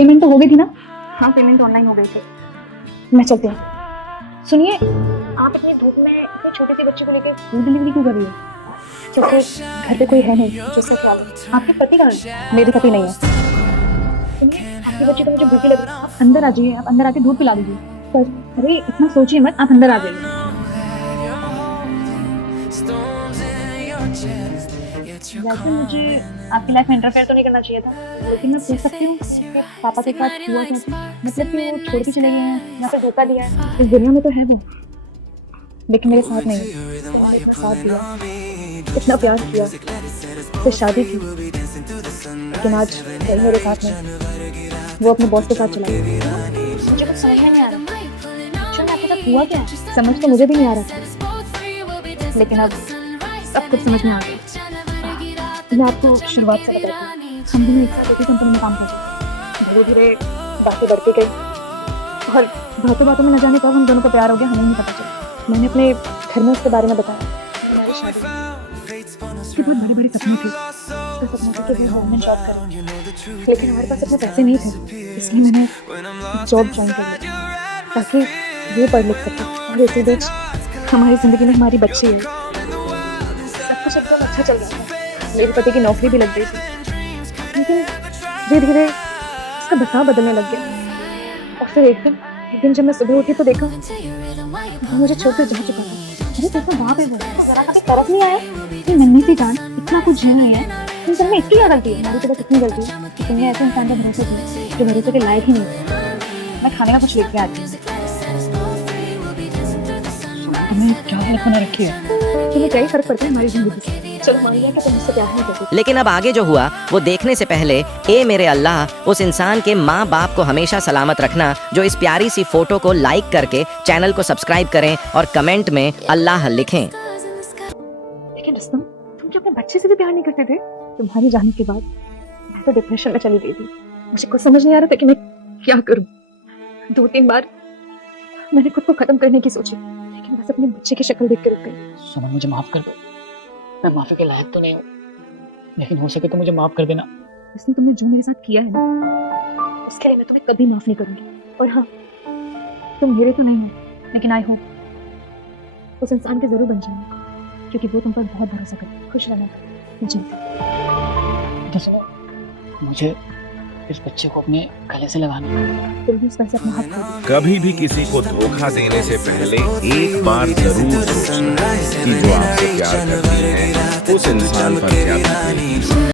Payment तो हो गई थी ना? हाँ, पेमेंट ऑनलाइन हो गई थी। मैं चलती हूँ। सुनिए, आप इतनी धूप में इतनी छोटी सी बच्ची को लेकर फूड डिलीवरी क्यों कर रही हो? क्योंकि घर पे कोई है नहीं जिससे खिला दूं। आपके पति कहाँ है? मेरे पति नहीं है। सुनिए, आपकी बच्ची तो मुझे भूखी लग रही है। आप अंदर आ जाइए, आप अंदर आके दूध पिला दीजिए। पर अरे इतना सोचिए मत, आप अंदर आ जाइए। वैसे मुझे आपकी लाइफ में इंटरफेयर तो नहीं करना चाहिए था, लेकिन मैं पूछ सकती हूँ कि पापा के साथ हुआ कैसे? मतलब कि वो छोड़ के चले गए हैं या फिर धोखा दिया है? इस दुनिया में तो है वो, लेकिन मेरे साथ नहीं है। इतना साथ दिया, इतना प्यार किया, फिर शादी की, लेकिन आज वो मेरे साथ नहीं। वो अपने बॉस के साथ चला गया। मुझे कुछ समझ में नहीं आ रहा। अच्छा, आपके साथ हुआ क्या? समझ तो मुझे भी नहीं आ रहा था, लेकिन अब सब कुछ समझ में आ गया। मैं आपको शुरुआत से बताती हूँ। हम दोनों एक साथ एक ही कंपनी में काम करते थे। धीरे धीरे बातें बढ़ती गई और बातों बातों में न जाने कब हम दोनों को प्यार हो गया, हमें नहीं पता चला। मैंने अपने घर में उसके बारे में बताया। हमारी शादी उसके बहुत बड़े बड़े सपने थे। उसका सपना था कि वो गवर्नमेंट जॉब करे, लेकिन हमारे पास अपने पैसे नहीं थे, इसलिए मैंने जॉब ज्वाइन कर लिया ताकि वो पढ़ लिख सके। और इसी बीच हमारी जिंदगी में हमारी बच्ची है। सब कुछ एकदम अच्छा चल रहा था। मेरे पति की नौकरी भी लग गई थी, लेकिन धीरे धीरे उसका बसाव बदलने लग गया। और फिर एक दिन जब मैं सुबह उठी तो देखा वो मुझे छोड़ कर जा चुका था। अरे देखो वहाँ पे वो जरा सा तरफ नहीं आया। ये नन्ही सी जान इतना कुछ झेल रही है, इन सब में इसकी क्या गलती है? हमारी तो बस इतनी गलती है कि तुमने ऐसे इंसान का भरोसा किया जो भरोसे के लायक ही नहीं। मैं खाने का कुछ लेके आती हूँ। तुमने क्या लिखा रखी है? तुम्हें क्या ही फर्क पड़ता है हमारी जिंदगी से? चलो मान लिया कि तुम मुझसे प्यार नहीं करते। लेकिन अब आगे जो हुआ वो देखने से पहले ए मेरे अल्लाह उस इंसान के माँ बाप को हमेशा सलामत रखना जो इस प्यारी सी फोटो को लाइक करके चैनल को सब्सक्राइब करें और कमेंट में अल्लाह लिखें। लेकिन रुस्तम, तुम क्या अपने बच्चे से भी प्यार नहीं करते थे? तुम्हारी जाने के बाद मैं तो डिप्रेशन में चली गई थी। मुझे कुछ समझ नहीं आ रहा था कि मैं क्या करूं। 2-3 बार मैंने खुद को खत्म करने की सोची, लेकिन बस अपने बच्चे की शक्ल देख कर रुक गई। सुमन, मुझे माफ कर दो। मैं माफी के लायक तो नहीं हूँ, लेकिन हो सके तो मुझे माफ कर देना। इसने तुमने जो मेरे साथ किया है ना, उसके लिए मैं तुम्हें कभी माफ नहीं करूंगी। और हाँ, तुम मेरे तो नहीं हो, लेकिन आई होप उस इंसान के जरूर बन जाएंगे, क्योंकि वो तुम पर बहुत भरोसा करता है। खुश रहना। मुझे तो सुनो, मुझे इस बच्चे को अपने गले से लगाना है। तुम भी इस पर से अपना हाथ खो दो। कभी भी किसी को धोखा देने से पहले एक बार जरूर सोचना कि जो आपसे प्यार करती है उस इंसान पर क्या बीतेगी।